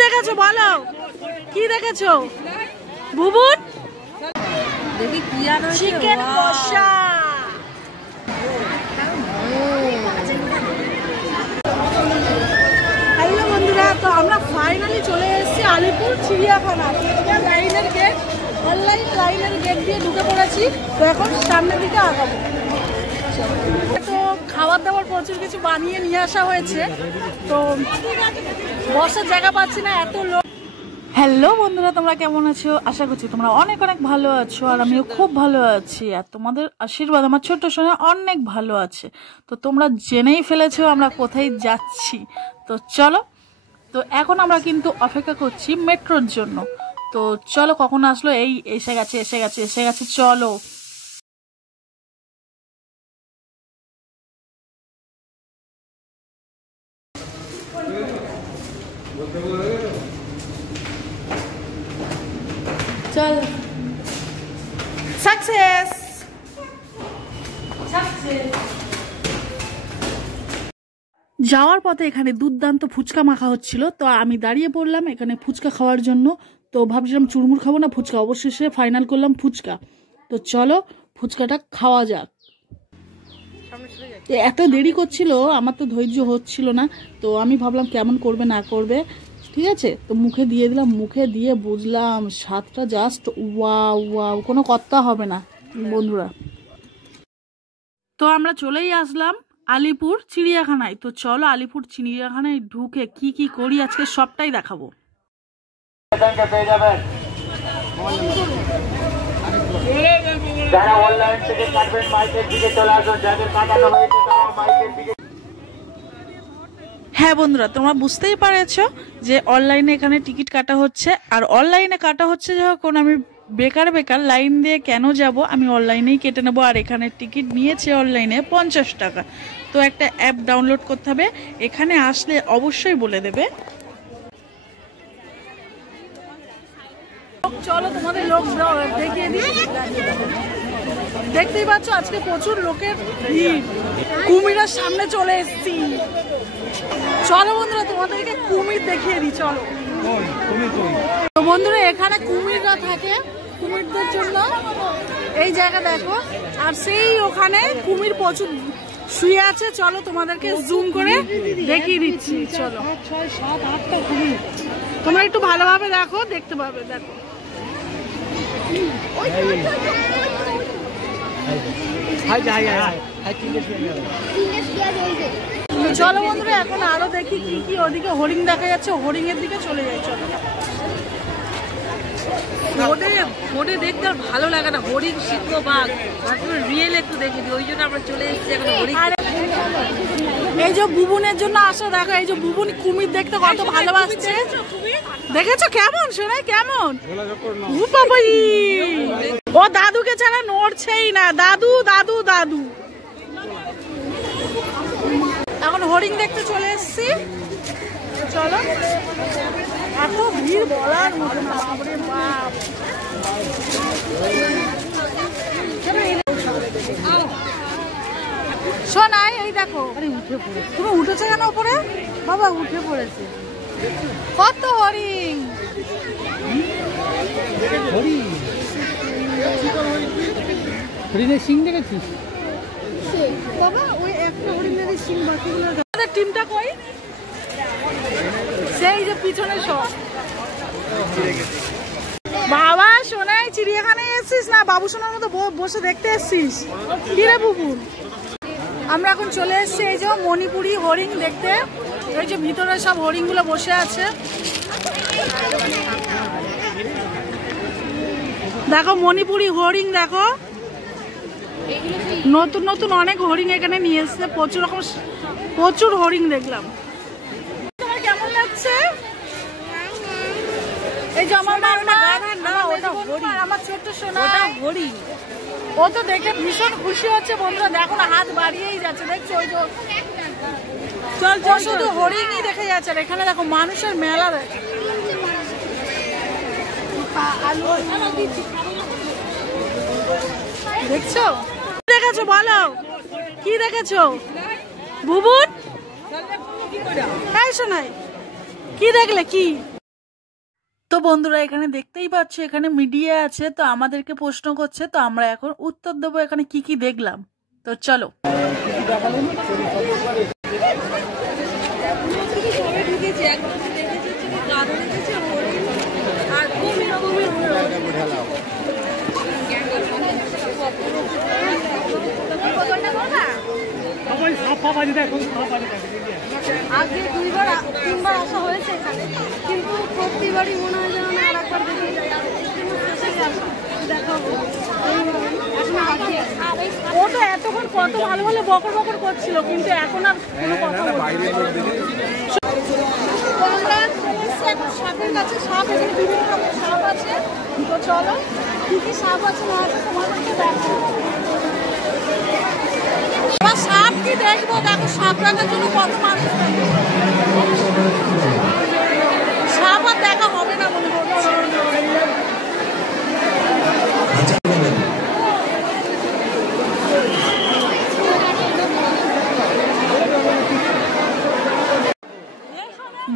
দেখেছো বলো, কি দেখেছো? বুবুন দেখি কি আর চিকেন কষা। হ্যালো বন্ধুরা, তো আমরা ফাইনালি চলে এসেছি আলিপুর চিড়িয়াখানা। লাইনের গেট, অনলাইন লাইনের গেট দিয়ে ঢুকে পড়েছি। তো এখন সামনের দিকে আগাবো। তো খাবার দাবার প্রচুর কিছু বানিয়ে নিয়ে আসা হয়েছে, তো বসার জায়গা পাচ্ছি না, এত লোক। হ্যালো বন্ধুরা, তোমরা কেমন আছো? আশা করছি তোমরা অনেক অনেক ভালো আছো, আর আমিও খুব ভালো আছি। আর তোমাদের আশীর্বাদ আমার ছোট্ট সোনা অনেক ভালো আছে। তো তোমরা জেনেই ফেলেছো আমরা কোথায় যাচ্ছি। তো চলো, তো এখন আমরা কিন্তু অপেক্ষা করছি মেট্রোর জন্য। তো চলো কখন আসলো, এই এসে গেছে এসে গেছে এসে গেছে, চলো। চল, সাকসেস। যাওয়ার পথে এখানে দুর্দান্ত ফুচকা মাখা হচ্ছিল, তো আমি দাঁড়িয়ে পড়লাম এখানে ফুচকা খাওয়ার জন্য। তো ভাবছিলাম চুরমুর খাবো না ফুচকা, অবশেষে ফাইনাল করলাম ফুচকা। তো চলো ফুচকাটা খাওয়া যাক। এত দেরি করছিল, আমার তো ধৈর্য হচ্ছিল না। তো আমি ভাবলাম কেমন করবে না করবে, ঠিক আছে। তো মুখে দিয়ে দিলাম, মুখে দিয়ে বুঝলাম স্বাদটা জাস্ট ওয়াও ওয়াও, কোনো কথা হবে না বন্ধুরা। তো আমরা চলেই আসলাম আলিপুর চিড়িয়াখানায়। তো চলো আলিপুর চিড়িয়াখানায় ঢুকে কি কি করি আজকে সবটাই দেখাবো। যারা অনলাইন থেকে কাটবেন মাইকের দিকে চলে আসুন, যাদের কাটানো হয়েছে তারা মাইকের দিকে। হ্যাঁ বন্ধুরা, তোমরা বুঝতেই পারছো যে অনলাইনে এখানে টিকিট কাটা হচ্ছে। আর অনলাইনে কাটা হচ্ছে যখন, আমি বেকার বেকার লাইন দিয়ে কেন যাব, আমি অনলাইনেই কেটে নেবো। আর এখানে টিকিট নিয়েছে অনলাইনে 50 টাকা। তো একটা অ্যাপ ডাউনলোড করতে হবে, এখানে আসলে অবশ্যই বলে দেবে। চলো তোমাদের লোক দেখিয়ে দিই। দেখতেই পাচ্ছ আজকে প্রচুর লোকের ভিড়, কুমিরের সামনে চলে এসেছি। চলো বন্ধুরা তোমাদেরকে কুমির দেখিয়ে দিই, চলো। তো বন্ধুরা এখানে কুমিররা থাকে, কুমিরদের জন্য এই জায়গা দেখো। আর সেই ওখানে কুমির প্রচুর শুয়ে আছে, চলো তোমাদেরকে জুম করে দেখিয়ে দিচ্ছি। চলো তোমরা একটু ভালোভাবে দেখো, দেখতে পাবে। দেখো চলো বন্ধুরা এখন আরো দেখি কি কি। ওদিকে হরিণ দেখা যাচ্ছে, হরিণ এর দিকে চলে যাই। চলো, ফোনে দেখতে আর ভালো লাগে না, হরিণ সিংহ বাঘ রিয়েল একটু দেখিনি, ওই জন্য আমরা চলে এসেছি এখন হরিণ। এই যে বুবুনের জন্য আসো, দেখো এই যে বুবুন কুমির দেখতে কত ভালোবাসছে। দেখেছো কেমন শোনাই, কেমন ও দাদুকে ছাড়া নড়ছেই না। দাদু দাদু দাদু। এখন হরিণ দেখতে চলে এসছি, চলো। এত ভিড় বলার মতো না, বাপরে বাপ। শোনাই এই দেখো, তুমি উঠেছো কেন উপরে? বাবা উঠে পড়েছে। কত হরিণ, হরিণের সিং দেখেছিস বাবা? ওই একটা হরিণের সিং, বাকিগুলো আমাদের টিমটা কই? সেই যে পিছনে সব। বাবা শোনাই চিড়িয়াখানায় এসছিস না, বাবু সোনার মতো বসে দেখতে এসছিস কি রে বুবু? আমরা এখন চলে এসছি এই যে মণিপুরি হরিণ দেখতে। এই যে ভিতরে সব হরিণ গুলো বসে আছে, দেখো মণিপুরি হরিণ। দেখো নতুন নতুন অনেক হরিণ এখানে নিয়ে এসছে, প্রচুর হরিণ দেখলাম। তোমার কেমন লাগছে? এই যে আমার আমার ছোট্ট সোনা হরিণ, ও তো দেখে ভীষণ খুশি হচ্ছে বন্ধুরা। দেখো না হাত বাড়িয়েই যাচ্ছে, দেখছো? ওই চল চল, শুধু হরিণই দেখে যাচ্ছে। আর এখানে দেখো মানুষের মেলা, দেখছো? দেখেছো বলো, কি দেখেছো বুবুন? এই শোনাই কি দেখলে? কি তো বন্ধুরা এখানে দেখতেই পাচ্ছ এখানে মিডিয়া আছে, তো আমাদেরকে প্রশ্ন করছে, তো আমরা এখন উত্তর দেবো এখানে কি কি দেখলাম। তো চলো। আগে 2বার 3বার আসা হয়েছে এখানে, কিন্তু প্রতিবারই মনে হয় যেন আর একবার দেখে যাই। আর দেখাবো ও তো এতক্ষণ কত ভালো ভালো বকর বকর করছিল, কিন্তু এখন আর কোনো কথা বলছে না। সাপের কাছে সাপ, এখানে বিভিন্ন রকমের সাপ আছে। তো চলো কি কি সাপ আছে না আছে তোমাদেরকে দেখাবো। সাপ কি দেখবো, দেখো সাপ দেখার জন্য কত মানুষ থাকে। সাপ আর দেখা হবে না মনে হচ্ছে।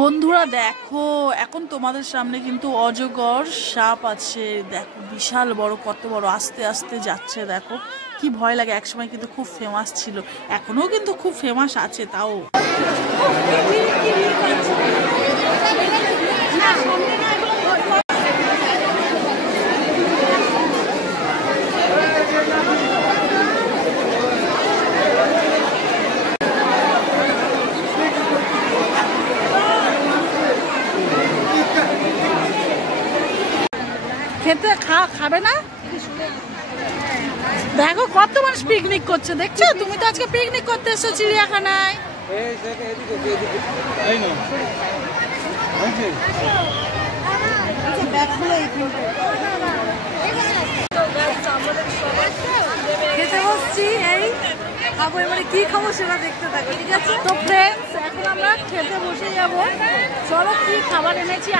বন্ধুরা দেখো এখন তোমাদের সামনে কিন্তু অজগর সাপ আছে। দেখো বিশাল বড়, কত বড়, আস্তে আস্তে যাচ্ছে। দেখো কি ভয় লাগে, একসময় কিন্তু খুব ফেমাস ছিল, এখনো কিন্তু খুব ফেমাস আছে। তাও খেতে খাবে না। দেখো কত মানুষ পিকনিক করছে, দেখছো? তুমি তো আজকে পিকনিক করতে এসছো চিড়িয়াখানায়। খেতে বসছি, এই খাবো, এবারে কি খাবো সেটা দেখতে থাকো, ঠিক আছে? তো ফ্রেন্ডস এখন আমরা খেতে বসে যাব। চলো কি খাবার এনেছি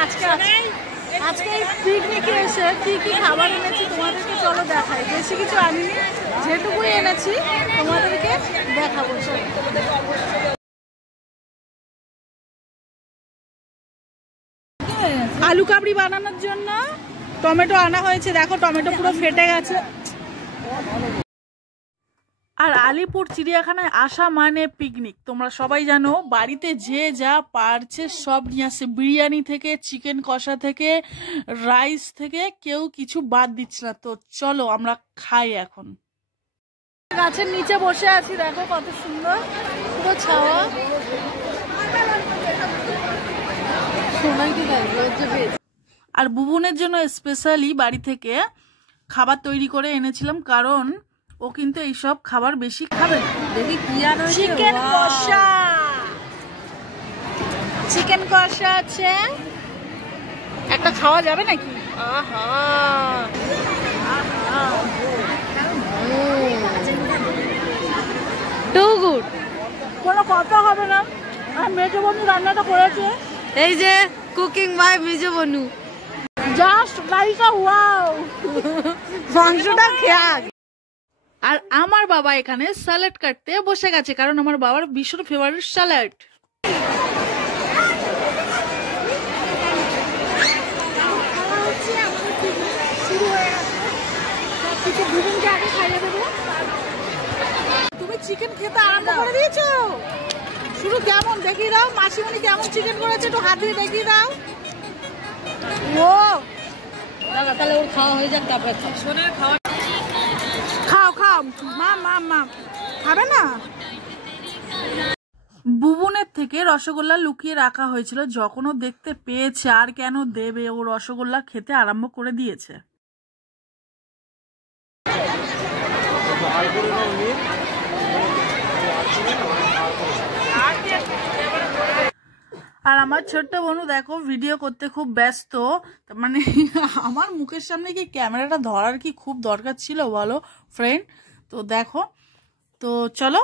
আজকে এই পিকনিকে এসে কি কি খাবার এনেছি তোমাদেরকে চলো দেখাই। বেশি কিছু আনিনি, যেটুকুই এনেছি তোমাদেরকে দেখাবো। আলু কাবড়ি বানানোর জন্য টমেটো আনা হয়েছে। দেখো টমেটো পুরো ফেটে গেছে। আর আলিপুর চিড়িয়াখানায় আসা মানে পিকনিক, তোমরা সবাই জানো। বাড়িতে যে যা পারছে সব নিয়ে আসছে, বিরিয়ানি থেকে, চিকেন কষা থেকে, রাইস থেকে, কেউ কিছু বাদ দিচ্ছে না। তো চলো আমরা খাই এখন। গাছের নিচে বসে আছি, দেখো কত সুন্দর পুরো ছাওয়া। আর বুবুনের জন্য স্পেশালি বাড়ি থেকে খাবার তৈরি করে এনেছিলাম, কারণ ও কিন্তু এইসব খাবার বেশি খাবে না। দেখি কি আর চিকেন কষা, চিকেন কষা আছে, একটা খাওয়া যাবে নাকি? আহা টু গুড, কোনো কথা হবে না। আর মেজো বনু রান্নাটা করেছে, এই যে কুকিং বাই মেজো বনু, জাস্ট লাইক আ ওয়াও। মাংসটা খেয়া। আর আমার বাবা এখানে স্যালাড কাটতে বসে গেছে, কারণ আমার বাবার ভীষণ ফেভারিট স্যালাড। তুমি চিকেন খেতে আরম্ভ করে দিয়েছো? শুরু কেমন দেখিয়ে দাও, মাসিমণি কেমন চিকেন করেছে একটু হাত দিয়ে দেখিয়ে দাও। ও তাহলে ওর খাওয়া হয়ে যাক, তারপরে খাও খাও, মা খাবে না? বুবুনের থেকে রসগোল্লা লুকিয়ে রাখা হয়েছিল, যখন ও দেখতে পেয়েছে আর কেন দেবে, ও রসগোল্লা খেতে আরম্ভ করে দিয়েছে। আর আমার ছোট্ট বোনু দেখো ভিডিও করতে খুব ব্যস্ত। মানে আমার মুখের সামনে কি ক্যামেরাটা ধরার কি খুব দরকার ছিল বলো ফ্রেন্ড? তো দেখো, তো চলো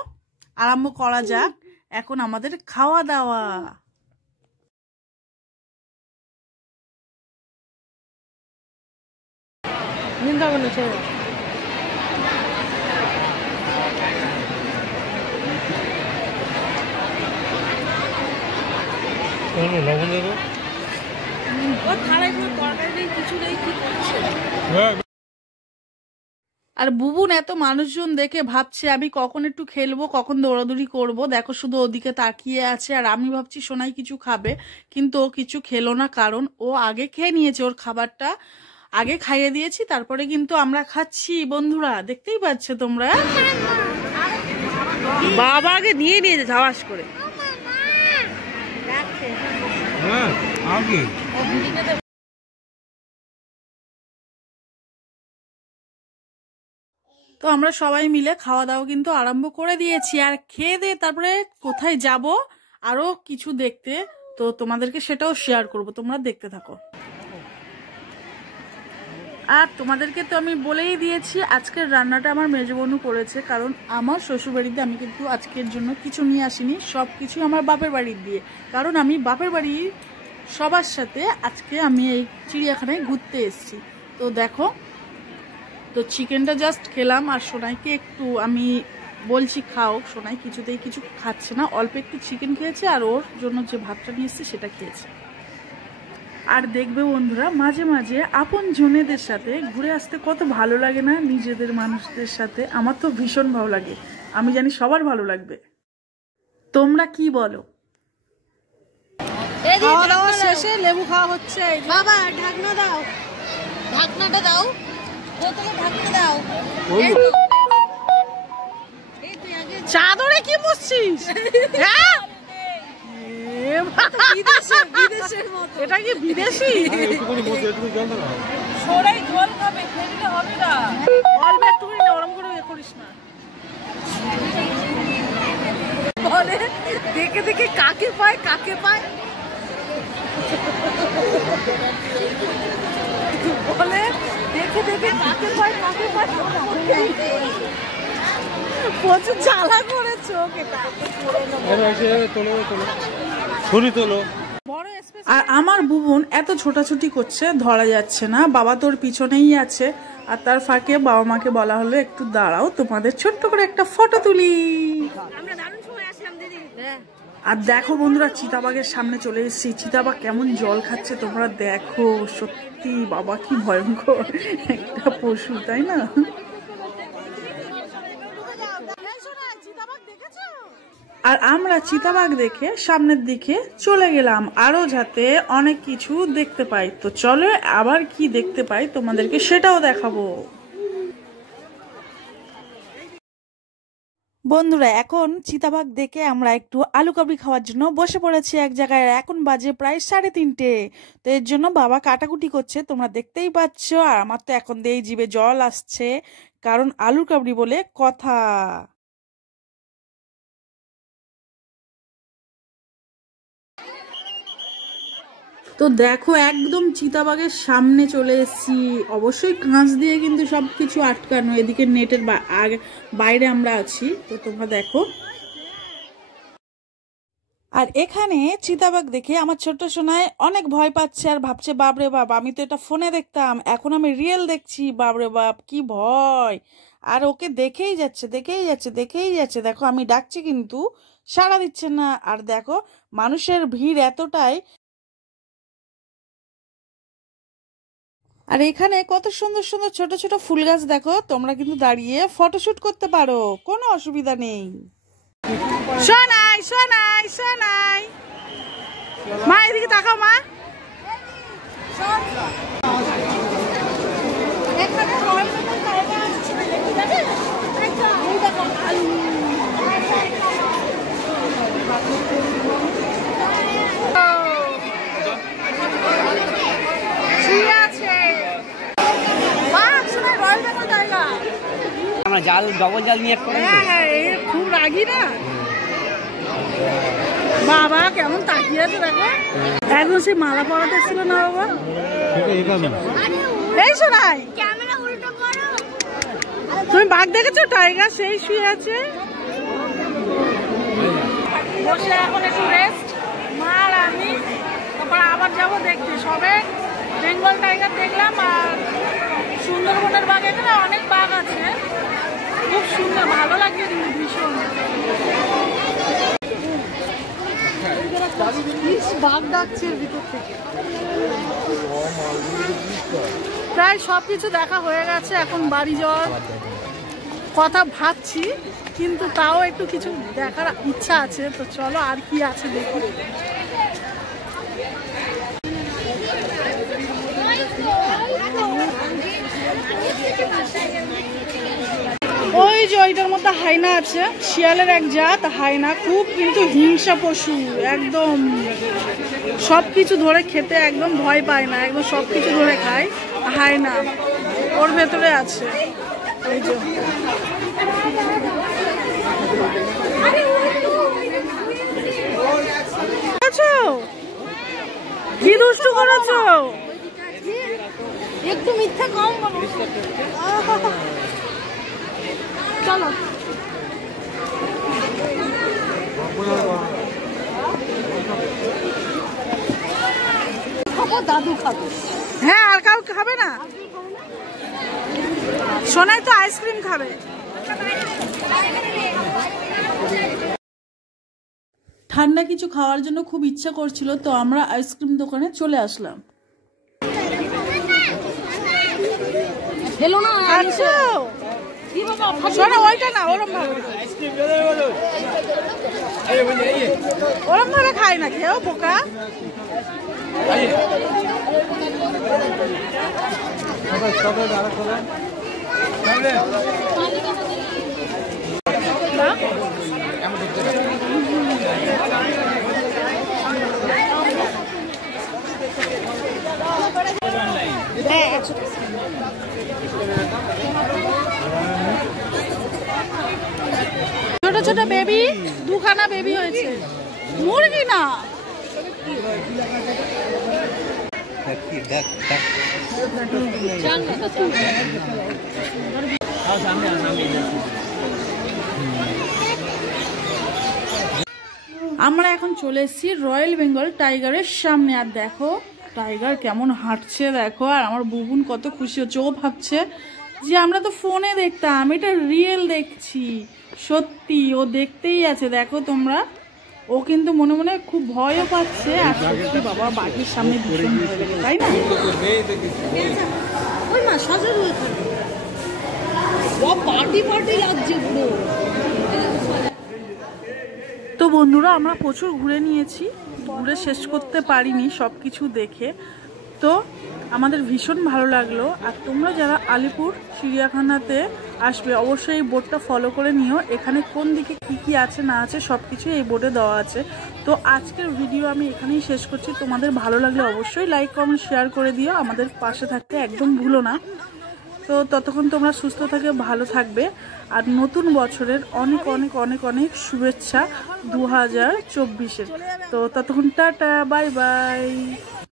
আরম্ভ করা যাক এখন আমাদের খাওয়া দাওয়া। লবণ দেবো। ওর থালায় কোনো তরকারি নেই, কিছু নেই, কি করছে? আর বুবুন এত মানুষজন দেখে ভাবছে আমি কখন একটু খেলবো, কখন দৌড়াদৌড়ি করব। দেখো শুধু ওদিকে তাকিয়ে আছে, আর আমি ভাবছি সোনাই কিছু খাবে, কিন্তু ও কিছু খেলো না, কারণ ও আগে খেয়ে নিয়েছে। ওর খাবারটা আগে খাইয়ে দিয়েছি, তারপরে কিন্তু আমরা খাচ্ছি। বন্ধুরা দেখতেই পাচ্ছ তোমরা, বাবাকে নিয়ে নিয়েছে ঝাবাস করে। তো আমরা সবাই মিলে খাওয়া দাওয়া কিন্তু আরম্ভ করে দিয়েছি, আর খেয়ে দিয়ে তারপরে কোথায় যাব আরো কিছু দেখতে, তো তোমাদেরকে সেটাও শেয়ার করব, তোমরা দেখতে থাকো। আর তোমাদেরকে তো আমি বলেই দিয়েছি আজকের রান্নাটা আমার মেজবোনু করেছে, কারণ আমার শ্বশুরবাড়িতে আমি কিন্তু আজকের জন্য কিছু নিয়ে আসিনি, সব কিছু আমার বাপের বাড়ির দিয়ে, কারণ আমি বাপের বাড়ির সবার সাথে আজকে আমি এই চিড়িয়াখানায় ঘুরতে এসেছি। তো দেখো, তো চিকেনটা জাস্ট খেলাম, আর সোনাইকে একটু আমি বলছি খাও, সোনাই কিছুতেই কিছু খাচ্ছে না, অল্প একটু চিকেন খেয়েছে, আর ওর জন্য যে ভাতটা নিয়ে এসেছে সেটা খেয়েছে। আর দেখবে বন্ধুরা, মাঝে মাঝে আপন জনেদের সাথে ঘুরে আসতে কত ভালো লাগে না, নিজেদের মানুষদের সাথে। আমার তো ভীষণ ভালো লাগে, আমি জানি সবার ভালো লাগবে। তোমরা কি বলো? খাওয়া দাওয়া শেষে লেবু খাওয়া হচ্ছে। বাবা ঢাকনা দাও, ঢাকনাটা দাও, বোতলে ঢাকনা দাও। চাদরে কি মুছছিস? এটা কি বিদেশি? সরাই জল খাবে, খেলে হবে না। অল্প একটু নরম করে ইয়ে করিস না। বলে দেখে দেখে কাকে পায় কাকে পায়, বলে দেখে দেখে কাকে পায় কাকে পায়। প্রচুর জ্বালা করে চোখ এটা। আর আমার বুবন এত ছোটাছুটি করছে, ধরা যাচ্ছে না, বাবা তোর পিছনেই আছে। আর তার ফাঁকে বাবা মাকে বলা হলো একটু দাঁড়াও, তোমাদের ছোট্ট করে একটা ফটো তুলি। আর দেখো বন্ধুরা, চিতাবাঘের সামনে চলে এসেছি। চিতাবাঘ কেমন জল খাচ্ছে তোমরা দেখো, সত্যি বাবা কি ভয়ঙ্কর একটা পশু, তাই না? আর আমরা চিতাবাঘ দেখে সামনের দিকে চলে গেলাম, আরো যাতে অনেক কিছু দেখতে পাই। তো চলো আবার কি দেখতে পাই তোমাদেরকে সেটাও দেখাবো। বন্ধুরা, এখন চিতাবাঘ দেখে আমরা একটু আলু কাবলি খাওয়ার জন্য বসে পড়েছি এক জায়গায়। এখন বাজে প্রায় 3:30। তো এর জন্য বাবা কাটাকুটি করছে, তোমরা দেখতেই পাচ্ছ। আর আমার তো এখন দিয়েই জিভে জল আসছে, কারণ আলু কাবলি বলে কথা। তো দেখো, একদম চিতাবাঘের সামনে চলে এসেছি। অবশ্যই কাঁচ দিয়ে কিন্তু সবকিছু আটকানো, এদিকে নেটের বাইরে আমরা আছি। তো তোমরা দেখো, আর এখানে চিতাবাঘ দেখে আমার ছোট্ট সোনায় অনেক ভয় পাচ্ছে, আর ভাবছে বাপরে বাপ, আমি তো এটা ফোনে দেখতাম, এখন আমি রিয়েল দেখছি, বাপরে বাপ কি ভয়। আর ওকে দেখেই যাচ্ছে দেখেই যাচ্ছে দেখেই যাচ্ছে। দেখো আমি ডাকছি কিন্তু সাড়া দিচ্ছে না। আর দেখো মানুষের ভিড় এতটাই, আর এখানে কত সুন্দর সুন্দর ছোট ছোট ফুল গাছ। দেখো তোমরা কিন্তু দাঁড়িয়ে ফটোশুট করতে পারো, কোনো অসুবিধা নেই। সোনাই সোনাই সোনাই, মা এদিকে তাকাও মা। আমরা জাল ডবল জাল নিয়ে খুব রাগি না বাবা, কেমন তাকিয়ে আছে দেখো। একদম সেই মালা পরাতে ছিল না বাবা। এই শোনাই, তুমি বাঘ দেখেছো? টাইগার সেই শুয়ে আছে বসে, এখন একটু রেস্ট। মা আর আমি তারপর আবার যাবো দেখতে। সবে বেঙ্গল টাইগার দেখলাম, আর সুন্দরবনের বাঘ, এখানে অনেক বাঘ আছে, খুব সুন্দর, ভালো লাগছে কিন্তু ভীষণ। বাঘ ডাকছে ভিতর থেকে। প্রায় সব কিছু দেখা হয়ে গেছে, এখন বাড়ি যাওয়ার কথা ভাবছি, কিন্তু তাও একটু কিছু দেখার ইচ্ছা আছে। তো চলো আর কি আছে দেখি। ওই যে ওইটার মধ্যে হায়না আছে, শিয়ালের এক জাত হায়না, খুব কিন্তু হিংসা পশু, একদম সব কিছু ধরে খেতে একদম ভয় পায় না, একদম সব কিছু ধরে খায় হায়না। ওর ভেতরে আছে ওই যে কি দুষ্টু করেছো, একটু মিথ্যা কম বলো। চলো খাবো, দাদু খাবো। হ্যাঁ, আর কাউ খাবে না? সোনাই তো আইসক্রিম খাবে। ঠান্ডা কিছু খাওয়ার জন্য খুব ইচ্ছা করছিল, তো আমরা আইসক্রিম দোকানে চলে আসলাম। খেলো না, আচ্ছা কি বাবা শোনো, ওইটা না, ওরম ভাবে ওরম ভাবে খায় না, খেয়েও বোকা। ছোট ছোট বেবি, দুখানা বেবি হয়েছে, মুরগি না। আমরা এখন চলে এসেছি রয়্যাল বেঙ্গল টাইগারের সামনে। আর দেখো টাইগার কেমন হাঁটছে দেখো, আর আমার বুবুন কত খুশি হচ্ছে। ও ভাবছে যে আমরা তো ফোনে দেখতাম, এটা রিয়েল দেখছি, সত্যি ও দেখতেই আছে। দেখো তোমরা, ও কিন্তু মনে মনে খুব ভয়ও পাচ্ছে। আর সত্যি বাবা বাঘের সামনে ভীষণ ভয় লাগে, তাই না? ওই মা সজল হয়ে থাকে, পার্টি পার্টি লাগছে পুরো। তো বন্ধুরা, আমরা প্রচুর ঘুরে নিয়েছি, ঘুরে শেষ করতে পারিনি সব কিছু দেখে। তো আমাদের ভীষণ ভালো লাগলো। আর তোমরা যারা আলিপুর চিড়িয়াখানাতে আসবে অবশ্যই এই বোর্ডটা ফলো করে নিও। এখানে কোন দিকে কি কি আছে না আছে সব কিছু এই বোর্ডে দেওয়া আছে। তো আজকের ভিডিও আমি এখানেই শেষ করছি। তোমাদের ভালো লাগলে অবশ্যই লাইক কমেন্ট শেয়ার করে দিও, আমাদের পাশে থাকতে একদম ভুলো না। তো ততক্ষণ তোমরা সুস্থ থাকবে, ভালো থাকবে। আর নতুন বছরের অনেক অনেক অনেক অনেক শুভেচ্ছা 2024-এর। তো ততক্ষণ টাটা, বাই বাই।